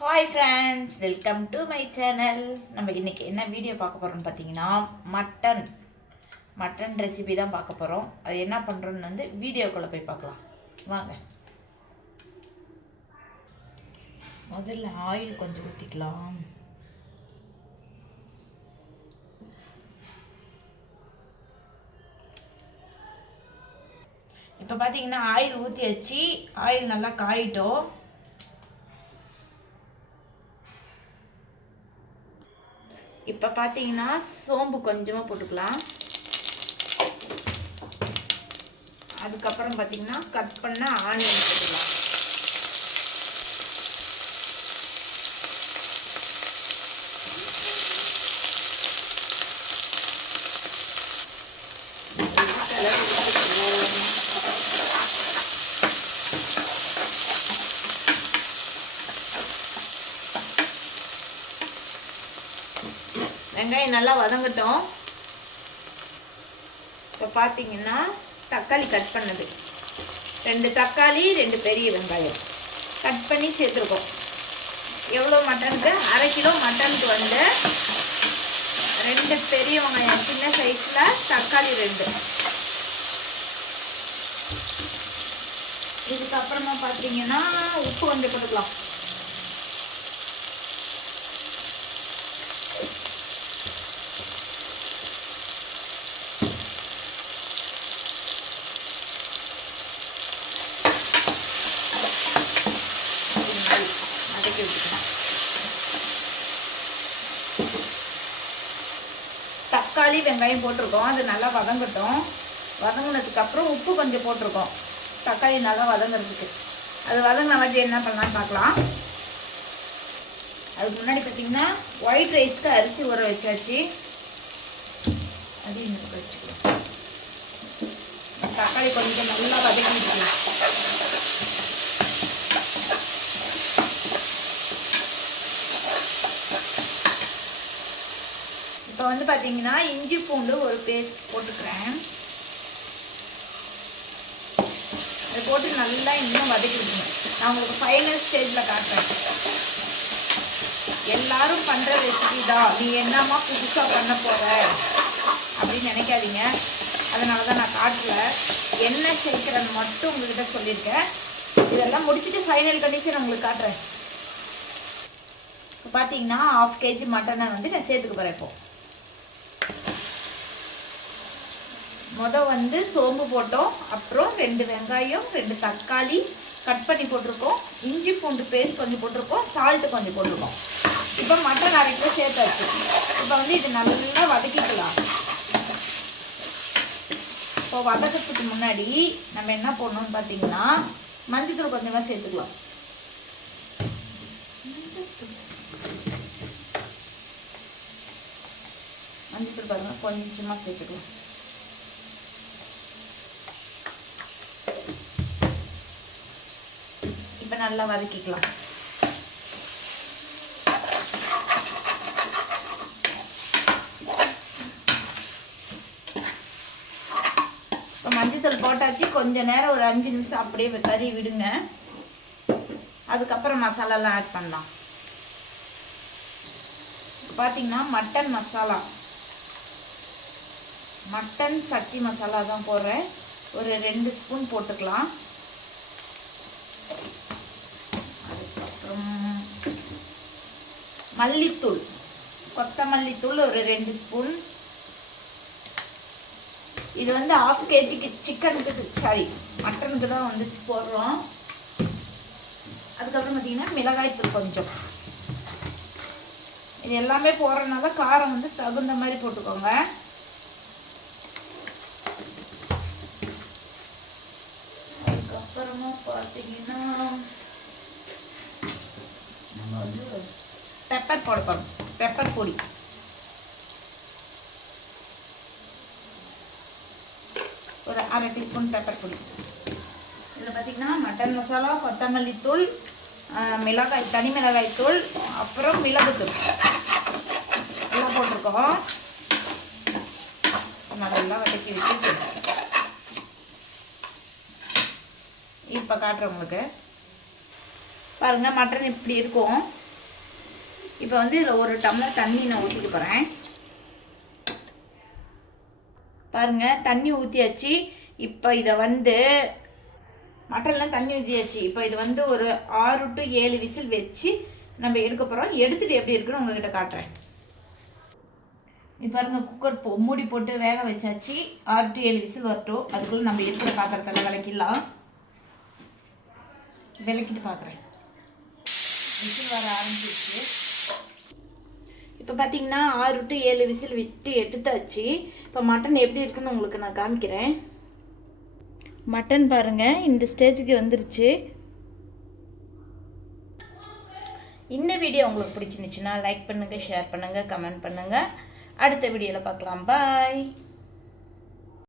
Hi friends welcome to my channel நம்ம இன்றைக்கி என்ன வீடியோ பார்க்க போகிறோம்னு பார்த்தீங்கன்னா மட்டன் மட்டன் ரெசிபி தான் பார்க்க போகிறோம் அது என்ன பண்ணுறோன்னு வந்து வீடியோக்குள்ளே போய் பார்க்கலாம். வாங்க. முதல்ல ஆயில் கொஞ்சம் ஊற்றிக்கலாம் இப்போ பார்த்தீங்கன்னா ஆயில் ஊற்றியாச்சு ஆயில் நல்லா காயிட்டோம். இப்போ பார்த்தீங்கன்னா சோம்பு கொஞ்சமாக போட்டுக்கலாம். அதுக்கப்புறம் பார்த்தீங்கன்னா கட் பண்ண ஆனியன் போட்டுக்கலாம். வெங்காயம் நல்லா வதங்கட்டும். இப்போ பார்த்தீங்கன்னா தக்காளி கட் பண்ணது. ரெண்டு தக்காளி ரெண்டு பெரிய வெங்காயம். கட் பண்ணி சேர்த்துருக்கோம். எவ்வளோ மட்டனுக்கு? அரை கிலோ மட்டனுக்கு வந்து ரெண்டு பெரிய வெங்காயம் சின்ன சைஸில் தக்காளி ரெண்டு. இதுக்கப்புறமா பார்த்தீங்கன்னா உப்பு கொஞ்சம் போட்டுக்கலாம் வதக்கி விட்டுக்கலாம் தக்காளி வெங்காயம் போட்டிருக்கோம். அது நல்லா வதங்கட்டும். வதங்கினதுக்கப்புறம் உப்பு கொஞ்சம் போட்டிருக்கோம். தக்காளி நல்லா வதங்குறதுக்கு. அது வதங்கின வாட்டி என்ன பண்ணலான்னு பார்க்கலாம். அதுக்கு முன்னாடி பார்த்தீங்கன்னா ஒயிட் ரைஸ்க்கு அரிசி ஊற வச்சாச்சு. அது இன்னும் தக்காளி கொஞ்சம் நல்லா வதக்கிக்கலாம் இப்போ வந்து பார்த்தீங்கன்னா இஞ்சி பூண்டு ஒரு பேஸ்ட் போட்டுக்கிறேன். அது போட்டு நல்லா இன்னும் வதக்கி நான் உங்களுக்கு ஃபைனல் ஸ்டேஜில் காட்டுறேன். எல்லாரும் பண்ணுற ரெசிபி தான். நீ என்னம்மா புதுசாக பண்ண போகிற அப்படின்னு நினைக்காதீங்க. அதனால தான் நான் காட்டல. என்ன சேர்க்குறேன்னு மட்டும் உங்கள்கிட்ட சொல்லியிருக்கேன். இதெல்லாம் முடிச்சுட்டு ஃபைனல் கண்டிஷன் உங்களுக்கு காட்டுறேன். இப்போ பார்த்தீங்கன்னா ஆஃப் கேஜி மட்டனை வந்து நான் சேர்த்துக்க போகிறேன் இப்போ. முத வந்து சோம்பு போட்டோம். அப்புறம் ரெண்டு வெங்காயம் ரெண்டு தக்காளி கட் பண்ணி போட்டிருக்கோம். இஞ்சி பூண்டு பேஸ்ட் கொஞ்சம் போட்டிருக்கோம். சால்ட்டு கொஞ்சம் போட்டிருக்கோம். இப்போ மட்டன் அரை சேர்த்தாச்சு. இப்போ வந்து இது நல்லா வதக்கிக்கலாம். இப்போ வதக்கிறதுக்கு முன்னாடி நம்ம என்ன பண்ணணும்னு பார்த்தீங்கன்னா மஞ்சத்தூள் கொஞ்சமாக சேர்த்துக்கலாம். மஞ்சத்தூள் பாருங்க கொஞ்சமாக சேர்த்துக்கலாம். இப்போ நல்லா வதக்கிக்கலாம் இப்போ மஞ்சத்தூள் போட்டாச்சு. கொஞ்ச நேரம் ஒரு அஞ்சு நிமிஷம் அப்படியே கறி விடுங்க. அதுக்கப்புறம் மசாலாலாம் ஆட் பண்ணலாம். பார்த்தீங்கன்னா மட்டன் மசாலா. மட்டன் சட்டி மசாலா தான் போடுறேன். ஒரு ரெண்டு ஸ்பூன் போட்டுக்கலாம். அதுக்கப்புறம் மல்லித்தூள். கொத்தமல்லித்தூள் ஒரு ரெண்டு ஸ்பூன். இது வந்து ஆஃப் கேஜிக்கு சிக்கனுக்கு சாரி மட்டனுக்கு தான் வந்து போடுறோம். அதுக்கப்புறம் பார்த்தீங்கன்னா மிளகாய்த்தூள் கொஞ்சம். இது எல்லாமே போடுறதுனால காரம் வந்து தகுந்த மாதிரி போட்டுக்கோங்க. அதுக்கப்புறமா பார்த்தீங்கன்னா பெப்பர் போட போகிறோம் பெப்பர் பொடி. ஒரு அரை டீஸ்பூன் பெப்பர் பொடி இதில் பார்த்தீங்கன்னா மட்டன் மசாலா கொத்தமல்லி தூள் மிளகாய் தனி மிளகாய் தூள் அப்புறம் மிளகுத்தூள் எல்லாம் போட்டிருக்கோம். நல்லா வதக்கி வச்சு இப்போ காட்டுறேன் உங்களுக்கு. பாருங்கள் மட்டன் இப்படி இருக்கும். இப்போ வந்து இதில் ஒரு டம்ளர் தண்ணி நான் ஊற்றிட்டு போகிறேன் பாருங்கள் தண்ணி ஊற்றியாச்சு இப்போ இதை வந்து மட்டன்லாம் தண்ணி ஊற்றியாச்சு இப்போ இது வந்து ஒரு ஆறு டு ஏழு விசில் வச்சு நம்ம எடுக்க போகிறோம் எடுத்துகிட்டு எப்படி இருக்குன்னு உங்ககிட்ட காட்டுறேன். இப்போ பாருங்க குக்கர் போ மூடி போட்டு வேக வச்சாச்சு. ஆறு டு ஏழு விசில் வரட்டும். அதுக்குள்ளே நம்ம இருக்கிற பாத்திரத்தில் விளக்கிடலாம். விளக்கிட்டு பார்க்குறேன் இப்போ பார்த்தீங்கன்னா ஆறு டு ஏழு விசில் விட்டு எடுத்தாச்சு. இப்போ மட்டன் எப்படி இருக்குன்னு உங்களுக்கு நான் காமிக்கிறேன். மட்டன் பாருங்கள் இந்த ஸ்டேஜுக்கு வந்துருச்சு. இந்த வீடியோ உங்களுக்கு பிடிச்சிருந்துச்சுன்னா லைக் பண்ணுங்கள் ஷேர் பண்ணுங்கள் கமெண்ட் பண்ணுங்கள் அடுத்த வீடியோவில் பார்க்கலாம். பாய்